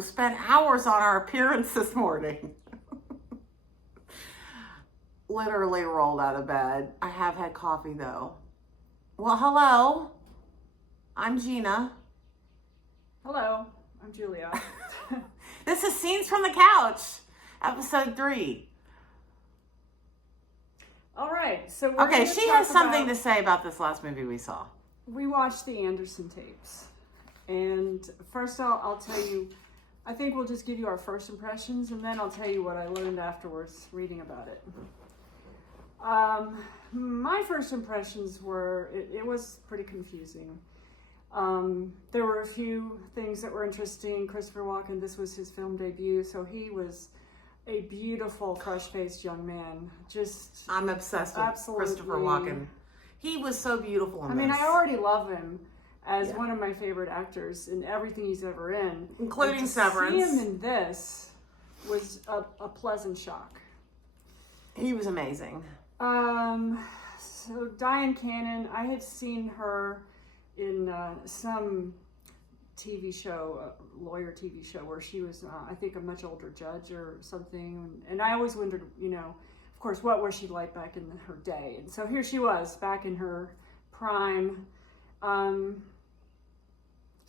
spent hours on our appearance this morning. Literally rolled out of bed. I have had coffee though. Well, hello. I'm Gina. Hello, I'm Julia. This is Scenes from the Couch, episode 3. All right, so okay, she has something to say about this last movie we saw. We watched the Anderson tapes. And first I'll tell you, I think we'll just give you our first impressions, and then I'll tell you what I learned afterwards reading about it. My first impressions were, it was pretty confusing. There were a few things that were interesting. Christopher Walken, this was his film debut, so he was a beautiful, fresh-faced young man. I'm obsessed with Christopher Walken. He was so beautiful in this. I mean, I already love him as one of my favorite actors in everything he's ever in. Including Severance. To see him in this was a pleasant shock. He was amazing. So Diane Cannon, I had seen her in some TV show, lawyer TV show, where she was, I think, a much older judge or something. And I always wondered, of course, what was she like back in her day? And so here she was, back in her prime.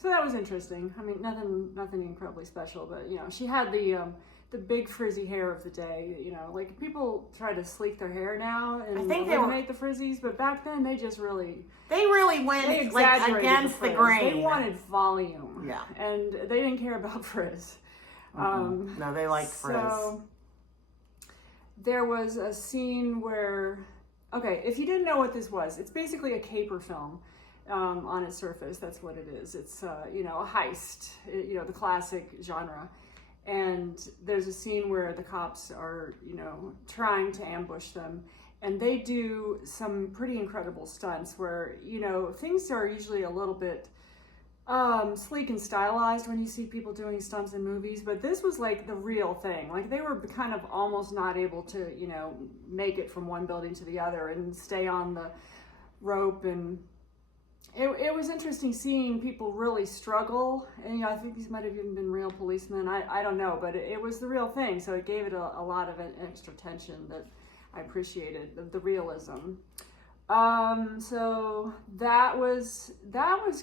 So that was interesting. I mean, nothing incredibly special, but she had the big frizzy hair of the day. Like people try to sleek their hair now and eliminate the frizzies, but back then they really went like against the grain. They wanted volume, and they didn't care about frizz. No, they liked frizz. So there was a scene where, if you didn't know what this was, it's basically a caper film. On its surface, that's what it is. It's a heist, the classic genre. And there's a scene where the cops are, trying to ambush them, and they do some pretty incredible stunts where, things are usually a little bit sleek and stylized when you see people doing stunts in movies, but this was like the real thing. Like they were kind of almost not able to, make it from one building to the other and stay on the rope, and it was interesting seeing people really struggle, and I think these might have even been real policemen. I don't know, but it was the real thing, so it gave it a lot of an extra tension that I appreciated, the realism. So that was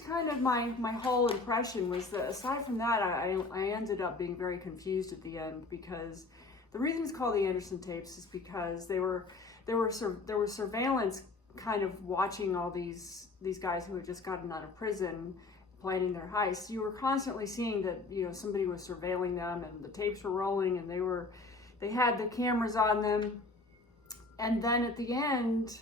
kind of my whole impression, was that aside from that, I ended up being very confused at the end, because the reason it's called the Anderson tapes is because there was surveillance kind of watching all these guys who had just gotten out of prison planning their heist. You were constantly seeing that somebody was surveilling them, and the tapes were rolling, and they had the cameras on them. And then at the end,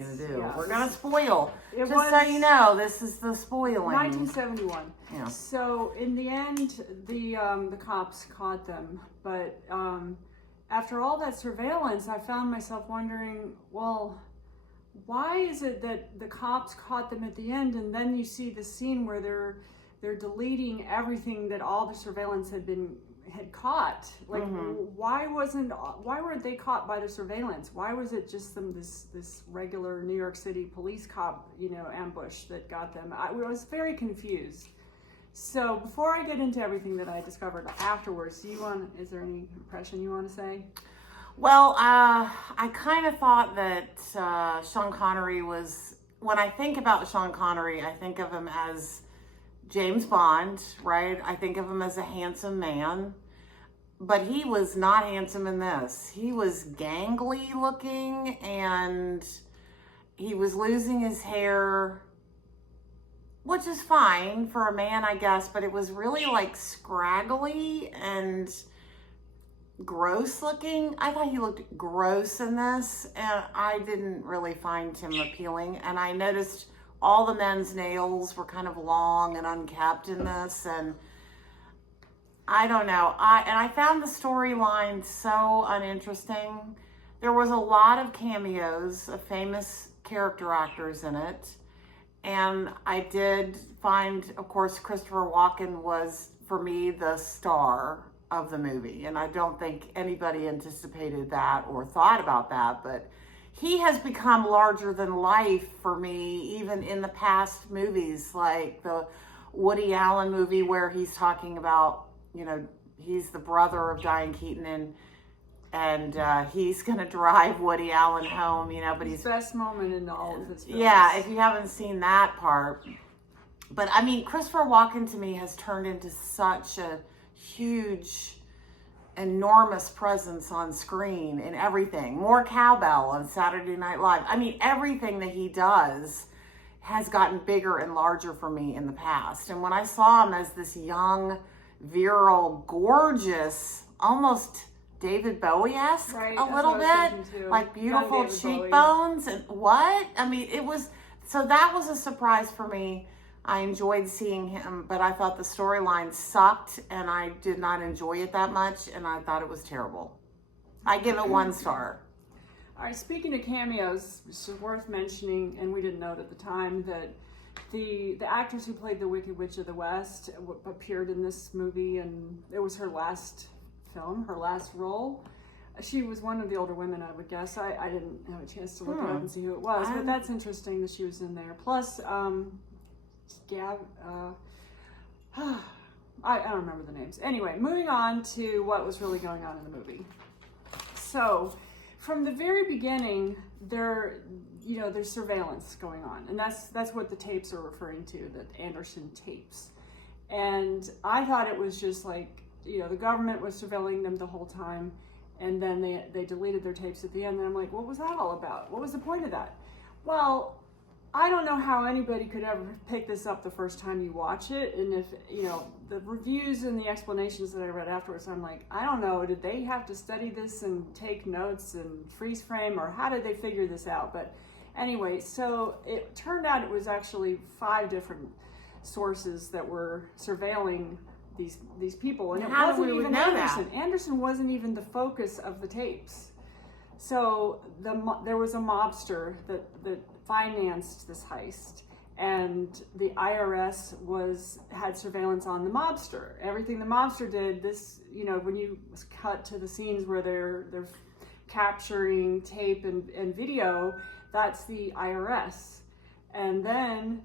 we're gonna spoil. So you know, this is the spoiling. 1971. Yeah. So in the end, the cops caught them, but after all that surveillance, I found myself wondering, well, why is it that the cops caught them at the end, and then you see the scene where they're deleting everything that all the surveillance had caught? Like, why weren't they caught by the surveillance? Why was it just this regular New York City police cop, ambush that got them? I was very confused. So before I get into everything that I discovered afterwards, is there any impression you want to say? Well, I kind of thought that Sean Connery was, when I think about Sean Connery, I think of him as James Bond, right? I think of him as a handsome man, but he was not handsome in this. He was gangly looking, and he was losing his hair, which is fine for a man, I guess, but it was really like scraggly and gross looking. I thought he looked gross in this, and I didn't really find him appealing. And I noticed all the men's nails were kind of long and unkept in this, and I don't know. I found the storyline so uninteresting. There was a lot of cameos of famous character actors in it, and I did find, of course, Christopher Walken was, for me, the star of the movie, and I don't think anybody anticipated that or thought about that, but he has become larger than life for me, even in the past movies like the Woody Allen movie where he's talking about, he's the brother of Diane Keaton, and he's going to drive Woody Allen home, but His best moment in all of his films. Yeah, if you haven't seen that part. But I mean, Christopher Walken to me has turned into such a huge, enormous presence on screen in everything. More cowbell on Saturday Night Live. I mean, everything that he does has gotten bigger and larger for me in the past. And when I saw him as this young, virile, gorgeous, almost David Bowie-esque Right, a little bit, like beautiful cheekbones and what? I mean, so that was a surprise for me. I enjoyed seeing him, but I thought the storyline sucked and I did not enjoy it that much, and I thought it was terrible. I give it 1 star. All right, speaking of cameos, it's worth mentioning, and we didn't know it at the time, that the actress who played the Wicked Witch of the West appeared in this movie, and it was her last film, her last role. She was one of the older women, I would guess. I didn't have a chance to look it up and see who it was, but that's interesting that she was in there. Plus, Gab, I don't remember the names. Anyway, moving on to what was really going on in the movie. So, from the very beginning, there's surveillance going on, and that's what the tapes are referring to, the Anderson tapes. And I thought it was just like, the government was surveilling them the whole time, and then they deleted their tapes at the end, and I'm like, what was that all about? What was the point of that? Well, I don't know how anybody could ever pick this up the first time you watch it, and if, the reviews and the explanations that I read afterwards, I'm like, I don't know, did they have to study this and take notes and freeze frame, or how did they figure this out? But anyway, so it turned out it was actually 5 different sources that were surveilling these people, and how it wasn't do we even know Anderson. that? Anderson wasn't even the focus of the tapes. So there was a mobster that financed this heist, and the IRS had surveillance on the mobster. Everything the mobster did, when you cut to the scenes where they're capturing tape and video, that's the IRS. And then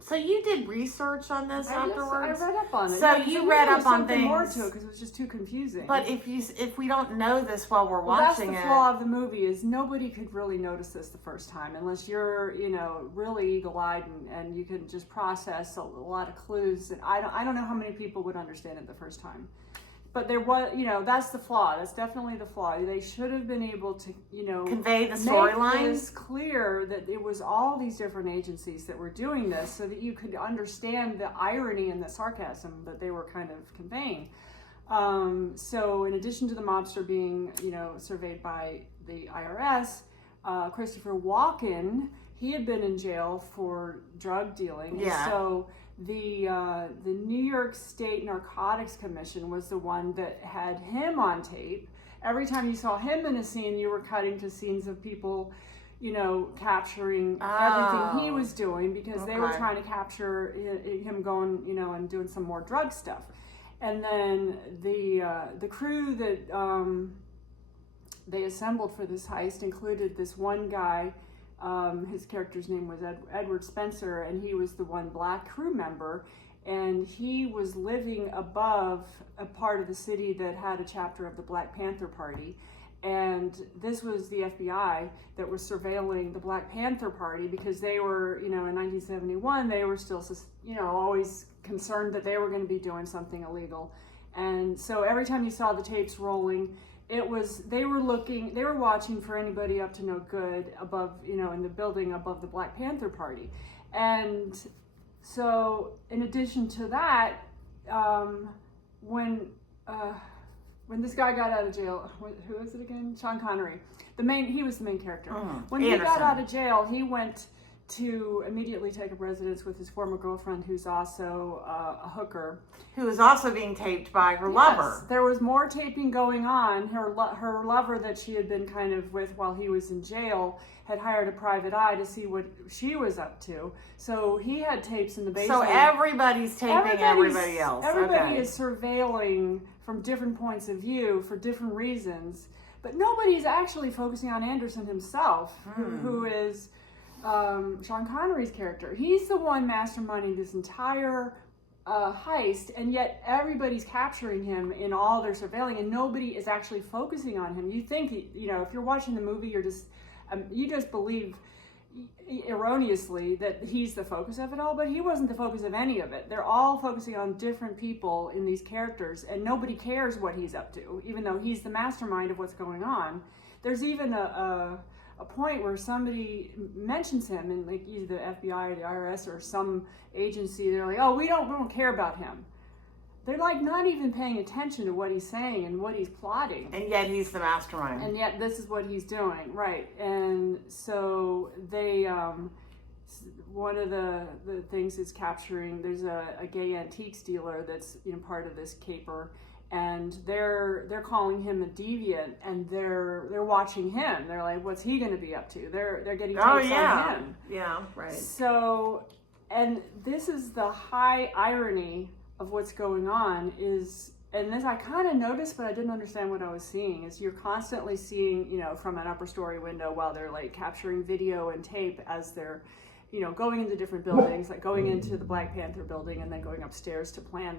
so you did research on this afterwards? I read up on it. So you read up on things. More to it because it was just too confusing. But if we don't know this while we're that's watching the flaw of the movie, is nobody could really notice this the first time unless you're really eagle-eyed and you can just process a lot of clues. And I don't know how many people would understand it the first time. But there was, that's the flaw. That's definitely the flaw. They should have been able to, convey the make storyline. this clear that it was all these different agencies that were doing this, so that you could understand the irony and the sarcasm that they were kind of conveying. So, in addition to the mobster being, surveyed by the IRS, Christopher Walken, he had been in jail for drug dealing. Yeah. And so the New York State Narcotics Commission was the one that had him on tape. Every time you saw him in a scene, you were cutting to scenes of people, capturing everything he was doing, because they were trying to capture him going, and doing some more drug stuff. And then the crew that they assembled for this heist included this one guy. His character's name was Edward Spencer, and he was the one black crew member, and he was living above a part of the city that had a chapter of the Black Panther Party, and this was the FBI that was surveilling the Black Panther Party, because they were, in 1971, they were still, always concerned that they were going to be doing something illegal. And so every time you saw the tapes rolling, they were watching for anybody up to no good above, in the building above the Black Panther Party. And so in addition to that, when this guy got out of jail, who is it again? Sean Connery. He was the main character. When Anderson. He got out of jail, he went to immediately take up residence with his former girlfriend, who's also a hooker. Who was also being taped by her lover. There was more taping going on. Her lover that she had been kind of with while he was in jail had hired a private eye to see what she was up to. So he had tapes in the basement. So everybody's taping everybody else. Everybody is surveilling from different points of view for different reasons. But nobody's actually focusing on Anderson himself, who is Sean Connery's character. He's the one masterminding this entire heist, and yet everybody's capturing him in all their surveilling, and nobody is actually focusing on him. You think, if you're watching the movie, you just believe erroneously that he's the focus of it all, but he wasn't the focus of any of it. They're all focusing on different people in these characters, and nobody cares what he's up to, even though he's the mastermind of what's going on. There's even a point where somebody mentions him, and like either the FBI or the IRS or some agency, they're like, oh, we don't care about him. They're like not even paying attention to what he's saying and what he's plotting. And yet he's the mastermind. And yet this is what he's doing, right? And so they, one of the things is capturing, there's a gay antiques dealer that's part of this caper, and they're calling him a deviant, and they're watching him. They're like, what's he going to be up to? They're getting tapes on him. Yeah, right. So, and this is the high irony of what's going on is, and this I kind of noticed, but I didn't understand what I was seeing, is you're constantly seeing, from an upper story window while they're like capturing video and tape as they're, going into different buildings, like going into the Black Panther building and then going upstairs to plan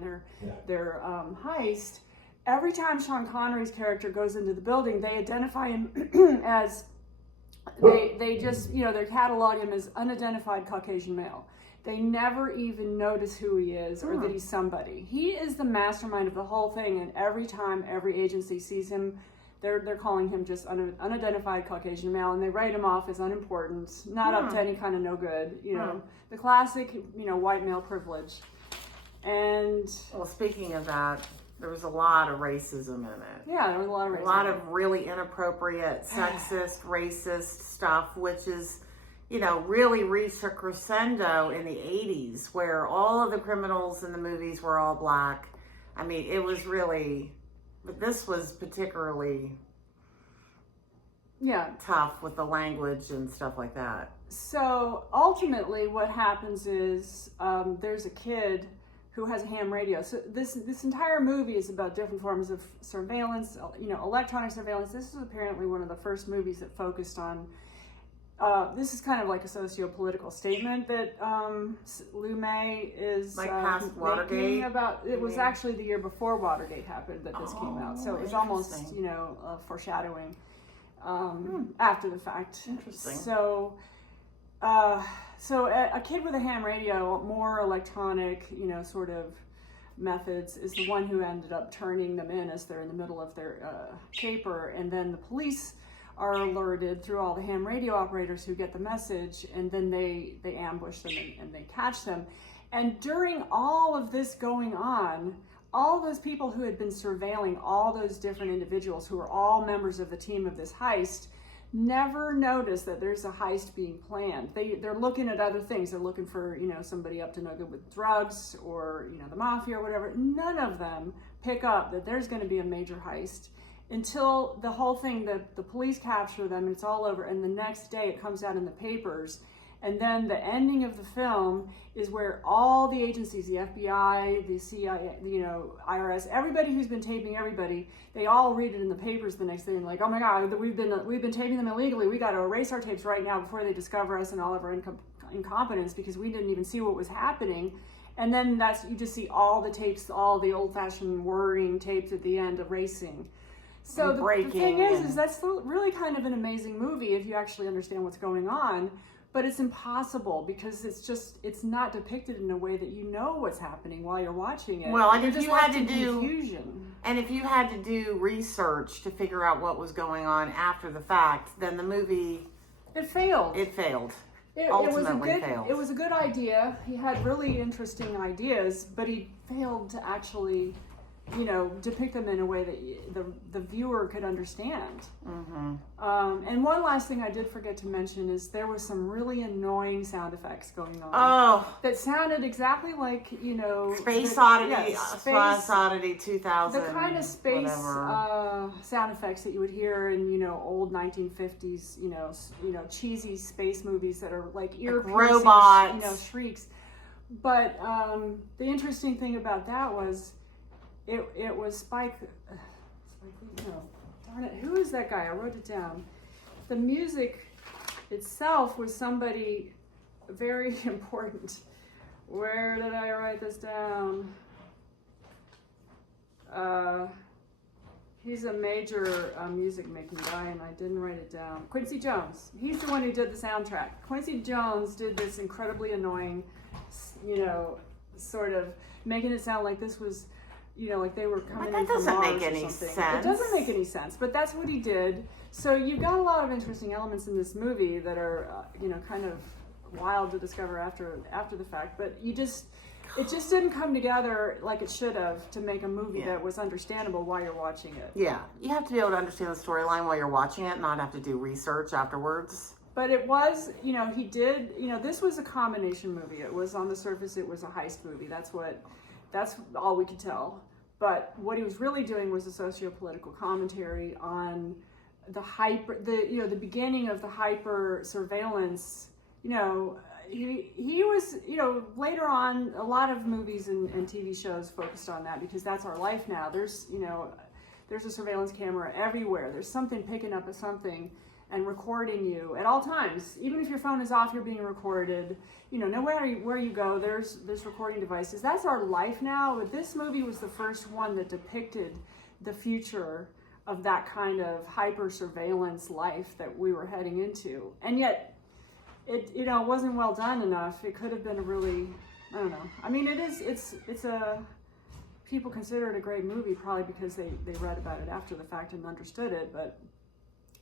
their heist. Every time Sean Connery's character goes into the building, they identify him as, they just, they catalog him as unidentified Caucasian male. They never even notice who he is or that he's somebody. He is the mastermind of the whole thing, and every time every agency sees him, they're calling him just unidentified Caucasian male, and they write him off as unimportant, not up to any kind of no good. The classic, white male privilege. And well, speaking of that, there was a lot of racism in it. Yeah, there was a lot of racism. A lot of really inappropriate, sexist, racist stuff, which is, really reached a crescendo in the 80s, where all of the criminals in the movies were all black. I mean, it was really, but this was particularly tough with the language and stuff like that. So ultimately what happens is there's a kid who has a ham radio. So this entire movie is about different forms of surveillance, electronic surveillance. This is apparently one of the first movies that focused on this is kind of like a socio-political statement that Lou May is like past Watergate about. It was actually the year before Watergate happened that this came out, so it was almost foreshadowing after the fact. Interesting. So a kid with a ham radio, more electronic, sort of methods, is the one who ended up turning them in as they're in the middle of their caper, and then the police are alerted through all the ham radio operators who get the message, and then they ambush them and they catch them. And during all of this going on, all those people who had been surveilling all those different individuals who are all members of the team of this heist never notice that there's a heist being planned. They're looking at other things. They're looking for, somebody up to no good with drugs or, the mafia or whatever. None of them pick up that there's going to be a major heist until the whole thing, the police capture them, and it's all over, and the next day it comes out in the papers. And then the ending of the film is where all the agencies, the FBI, the CIA, IRS, everybody who's been taping everybody, they all read it in the papers the next day and like, oh my God, we've been taping them illegally. We got to erase our tapes right now before they discover us and all of our incompetence, because we didn't even see what was happening. And then you just see all the tapes, all the old-fashioned whirring tapes at the end erasing. So the thing is that's really kind of an amazing movie if you actually understand what's going on. But it's impossible because it's not depicted in a way that you know what's happening while you're watching it. Well, and if you had to do research to figure out what was going on after the fact, then the movie failed. It failed. It was a good idea. He had really interesting ideas, but he failed to actually, depict them in a way that the viewer could understand. Mm-hmm. And one last thing I did forget to mention is there was some really annoying sound effects going on. Oh, that sounded exactly like Space Oddity 2000. The kind of space sound effects that you would hear in old 1950s cheesy space movies that are like ear-piercing robots, shrieks. But the interesting thing about that was. It was Spike Lee, no, darn it, who is that guy? I wrote it down. The music itself was somebody very important. Where did I write this down? He's a major music making guy, and I didn't write it down. Quincy Jones. He's the one who did the soundtrack. Quincy Jones did this incredibly annoying, sort of making it sound like this was, like they were coming in from Mars or something. That doesn't make any sense. It doesn't make any sense, but that's what he did. So you've got a lot of interesting elements in this movie that are, kind of wild to discover after the fact. But it just didn't come together like it should have to make a movie that was understandable while you're watching it. Yeah, you have to be able to understand the storyline while you're watching it, not have to do research afterwards. But it was, he did, this was a combination movie. It was, on the surface, it was a heist movie. That's all we could tell. But what he was really doing was a socio-political commentary on the beginning of the hyper surveillance. He was, later on, a lot of movies and TV shows focused on that because that's our life now. There's a surveillance camera everywhere. There's something picking up something and recording you at all times. Even if your phone is off, you're being recorded. Nowhere where you go, there's recording devices. That's our life now. But this movie was the first one that depicted the future of that kind of hyper surveillance life that we were heading into. And yet, it wasn't well done enough. It could have been a really, I don't know. I mean, it's people consider it a great movie probably because they read about it after the fact and understood it. But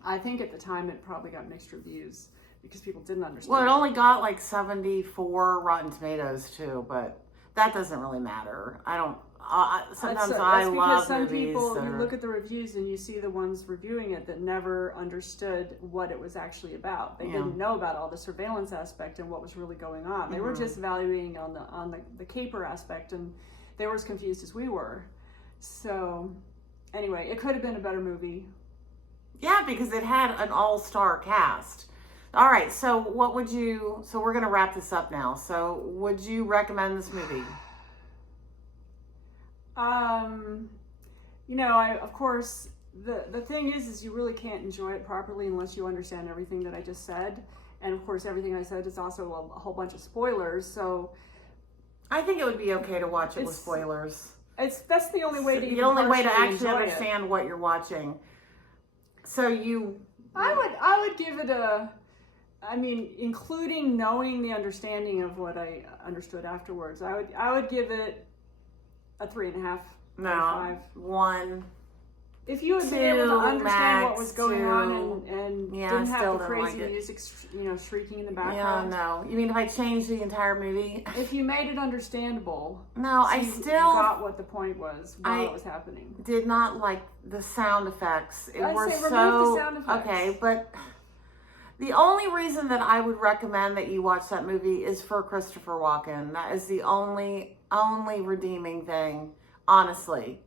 I think at the time it probably got mixed reviews because people didn't understand. Well, it only got like 74 Rotten Tomatoes too, but that doesn't really matter. I don't. Sometimes I love some movies. People, you look at the reviews and you see the ones reviewing it that never understood what it was actually about. They didn't know about all the surveillance aspect and what was really going on. They were just evaluating on the caper aspect, and they were as confused as we were. So, anyway, it could have been a better movie. Yeah, because it had an all-star cast. All right, so so we're going to wrap this up now. So would you recommend this movie? Of course, the thing is you really can't enjoy it properly unless you understand everything that I just said. And of course, everything I said is also a whole bunch of spoilers. So I think it would be okay to watch it with spoilers. That's the only way to the only way to actually understand what you're watching. So I would give it including knowing the understanding of what I understood afterwards, I would give it a 3.5. No, 5. 1. If you had been able to understand what was going on and didn't have the crazy music, shrieking in the background. Yeah, no. You mean if I changed the entire movie? If you made it understandable. No, I still got what the point was while it was happening. Did not like the sound effects. Remove the sound effects. Okay, but the only reason that I would recommend that you watch that movie is for Christopher Walken. That is the only redeeming thing. Honestly,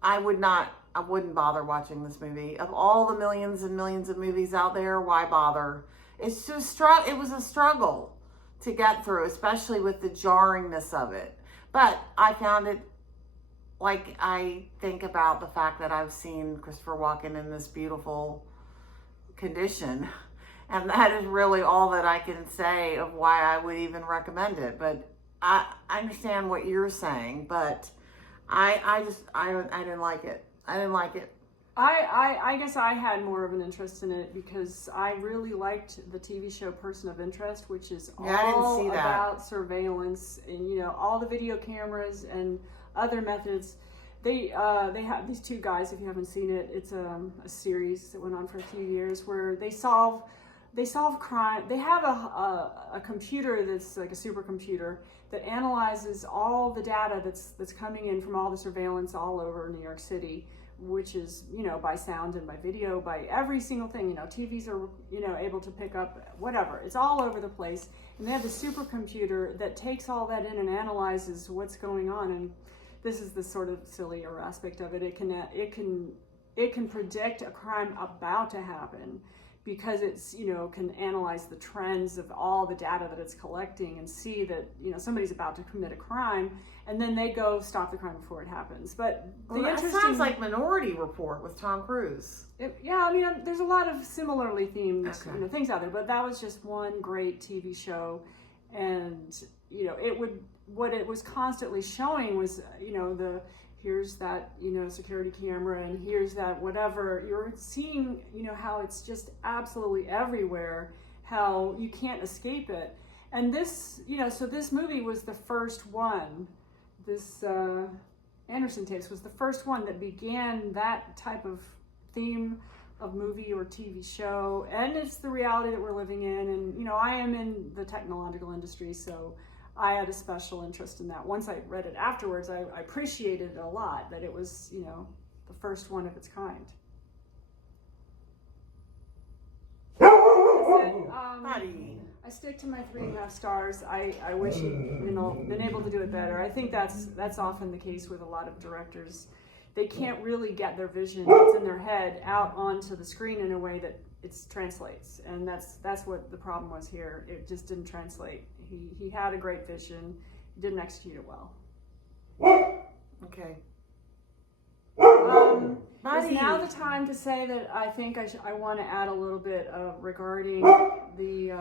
I wouldn't bother watching this movie. Of all the millions and millions of movies out there, why bother? It's just it was a struggle to get through, especially with the jarringness of it. But I found it, like, I think about the fact that I've seen Christopher Walken in this beautiful condition. And that is really all that I can say of why I would even recommend it. But I understand what you're saying, but I didn't like it. I didn't like it. I guess I had more of an interest in it because I really liked the TV show Person of Interest, which is all about surveillance and all the video cameras and other methods. They have these two guys. If you haven't seen it, it's a series that went on for a few years where they solve crime. They have a computer that's like a supercomputer that analyzes all the data that's coming in from all the surveillance all over New York City, which is, by sound and by video, by every single thing. TVs are, able to pick up whatever. It's all over the place. And they have the supercomputer that takes all that in and analyzes what's going on. And this is the sort of sillier aspect of it. It can predict a crime about to happen because it's, can analyze the trends of all the data that it's collecting and see that, somebody's about to commit a crime, and then they go stop the crime before it happens. But that sounds like Minority Report with Tom Cruise. There's a lot of similarly themed things out there, but that was just one great TV show. And, what it was constantly showing was, here's that, security camera, and here's that whatever. You're seeing, how it's just absolutely everywhere, how you can't escape it. And this, so this movie was the first one, this Anderson tapes was the first one that began that type of theme of movie or TV show. And it's the reality that we're living in. And, I am in the technological industry, so I had a special interest in that. Once I read it afterwards, I appreciated it a lot, that it was, the first one of its kind. I stick to my 3.5 stars. I wish he'd been able to do it better. I think that's often the case with a lot of directors. They can't really get their vision that's in their head out onto the screen in a way that it translates, and that's what the problem was here. It just didn't translate. He had a great vision, he didn't execute it well. Okay. Is now the time to say that I think I want to add a little bit regarding the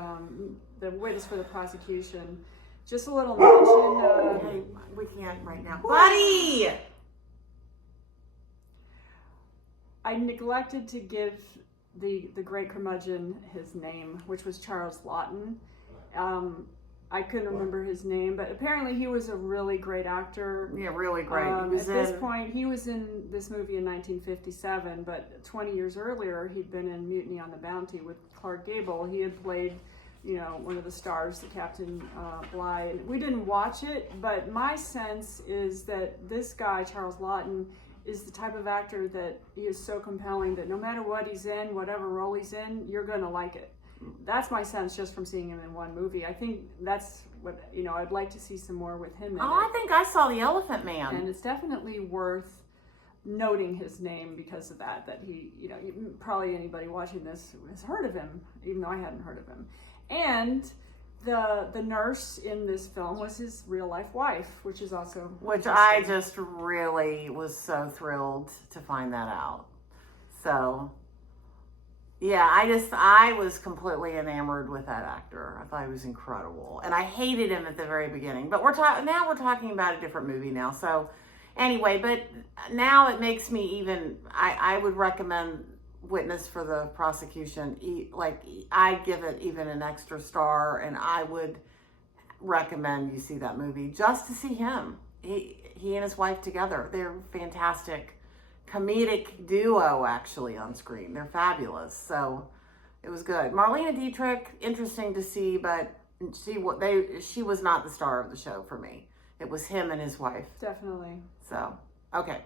witness for the prosecution. Just a little mention. Hey, we can't right now, buddy. I neglected to give the great curmudgeon his name, which was Charles Lawton. I couldn't remember his name, but apparently he was a really great actor. Yeah, really great. At this point, he was in this movie in 1957, but 20 years earlier, he'd been in Mutiny on the Bounty with Clark Gable. He had played, one of the stars, the Captain Bligh. We didn't watch it, but my sense is that this guy, Charles Lawton, is the type of actor that he is so compelling that no matter what he's in, whatever role he's in, you're going to like it. That's my sense just from seeing him in one movie. I think that's what, I'd like to see some more with him in it. I think I saw The Elephant Man. And it's definitely worth noting his name because of that he, probably anybody watching this has heard of him, even though I hadn't heard of him. And the nurse in this film was his real life wife, which is also... Which I just really was so thrilled to find that out. So... yeah, I was completely enamored with that actor. I thought he was incredible. And I hated him at the very beginning. But we're talking about a different movie now. So anyway, but now it makes me even, I would recommend Witness for the Prosecution. I give it even an extra star, and I would recommend you see that movie just to see him. He and his wife together. They're fantastic. Comedic duo actually on screen. They're fabulous. So it was good. Marlene Dietrich, interesting to see, but she was not the star of the show for me. It was him and his wife. Definitely. So, okay.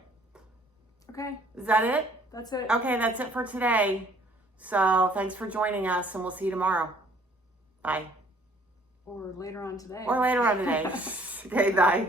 Okay. Is that it? That's it. Okay, that's it for today. So thanks for joining us, and we'll see you tomorrow. Bye. Or later on today. Okay, bye.